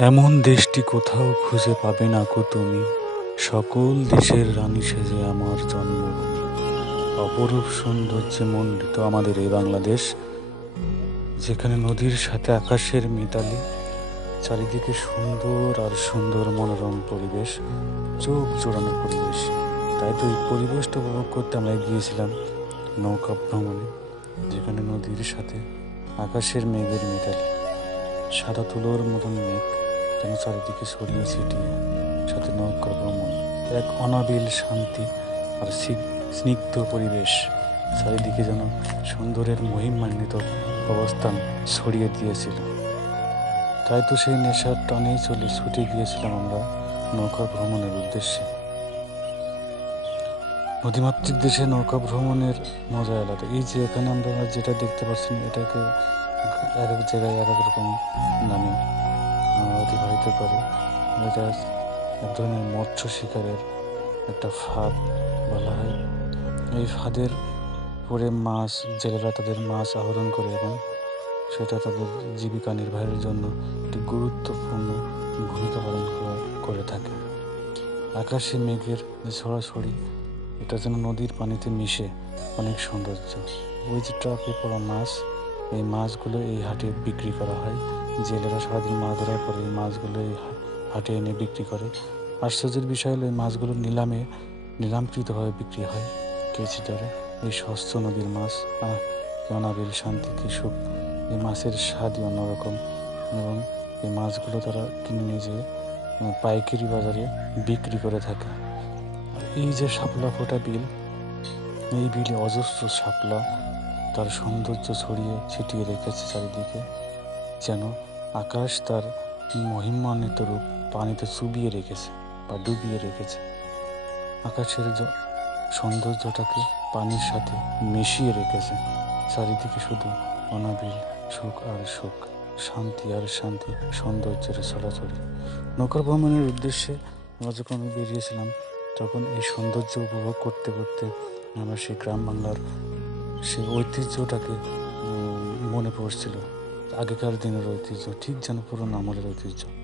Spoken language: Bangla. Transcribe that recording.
এমন দেশটি কোথাও খুঁজে পাবে না কো তুমি। সকল দেশের রানী সেজে আমার জন্মভূমি অপরূপ সৌন্দর্যে মণ্ডিত আমাদের এই বাংলাদেশ, যেখানে নদীর সাথে আকাশের মিতালি, চারিদিকে সুন্দর আর সুন্দর মনোরম পরিবেশ, চোখ জোড়ানো পরিবেশ। তাই তো এই পরিবেশটা উপভোগ করতে আমরা গিয়েছিলাম নৌকা ভ্রমণে, যেখানে নদীর সাথে আকাশের মেঘের মিতালি, সাদা তুলোর মতন মেঘ। যেন চারিদিকে ছড়িয়ে ছিটিয়ে সাথে নৌকা ভ্রমণ, এক অনাবিল শান্তি আর স্নিগ্ধ পরিবেশ, চারিদিকে যেন সুন্দরের মহিমান্বিত অবস্থান ছড়িয়ে দিয়েছিল। তাই তো সেই নেশার টানেই চলে ছুটে গিয়েছিলাম আমরা নৌকা ভ্রমণের উদ্দেশ্যে। নদীমাতৃক দেশে নৌকা ভ্রমণের মজা আলাদা। এই যে এখানে আমরা যেটা দেখতে পাচ্ছি, এটাকে এক এক জায়গায় এক এক রকম নামে আহ, অতিবাহিত করে এটা এক ধরনের মৎস্য শিকারের একটা ফাঁদ বলা হয়। এই ফাঁদের পরে মাছ জেলেরা তাদের মাছ আহরণ করে এবং সেটা তাদের জীবিকা নির্বাহের জন্য একটি গুরুত্বপূর্ণ ভূমিকা পালন করে থাকে। আকাশে মেঘের যে এটা যেন নদীর পানিতে মিশে অনেক সৌন্দর্য। ওই যে ট্রাকে পড়া মাছ এই মাছগুলো এই হাটে বিক্রি করা হয়। জেলেরা সারাদিন মাছ ধরার পরে এই মাছগুলো হাটে এনে বিক্রি করে। আশ্চর্যের বিষয় হলো, এই মাছগুলো নিলামে নিলামকৃতভাবে বিক্রি হয় কেজি দরে। এই স্বচ্ছ নদীর মাছ অনাবিল শান্তি কি সুখ এই মাছের স্বাদই অন্যরকম। এবং এই মাছগুলো তারা কিনে নিয়ে যেয়ে পাইকারি বাজারে বিক্রি করে থাকে। এই যে শাপলা ফোটা বিল, এই বিলে অজস্র শাপলা তার সৌন্দর্য ছড়িয়ে ছিটিয়ে রেখেছে চারিদিকে। যেন আকাশ তার মহিমান্বিত রূপ পানিতে চুবিয়ে রেখেছে বা ডুবিয়ে রেখেছে। আকাশের সৌন্দর্যটাকে পানির সাথে মিশিয়ে রেখেছে। চারিদিকে শুধু অনাবিল সুখ আর সুখ, শান্তি আর শান্তি, সৌন্দর্যের ছড়াছড়ি নৌকা ভ্রমণের উদ্দেশ্যে আমরা যখন বেরিয়েছিলাম, তখন এই সৌন্দর্য উপভোগ করতে করতে আমরা সেই গ্রাম বাংলার সেই ঐতিহ্যটাকে মনে পড়ছিল। আগেকার দিনের ঐতিহ্য ঠিক যেন পুরোনো আমলের ঐতিহ্য।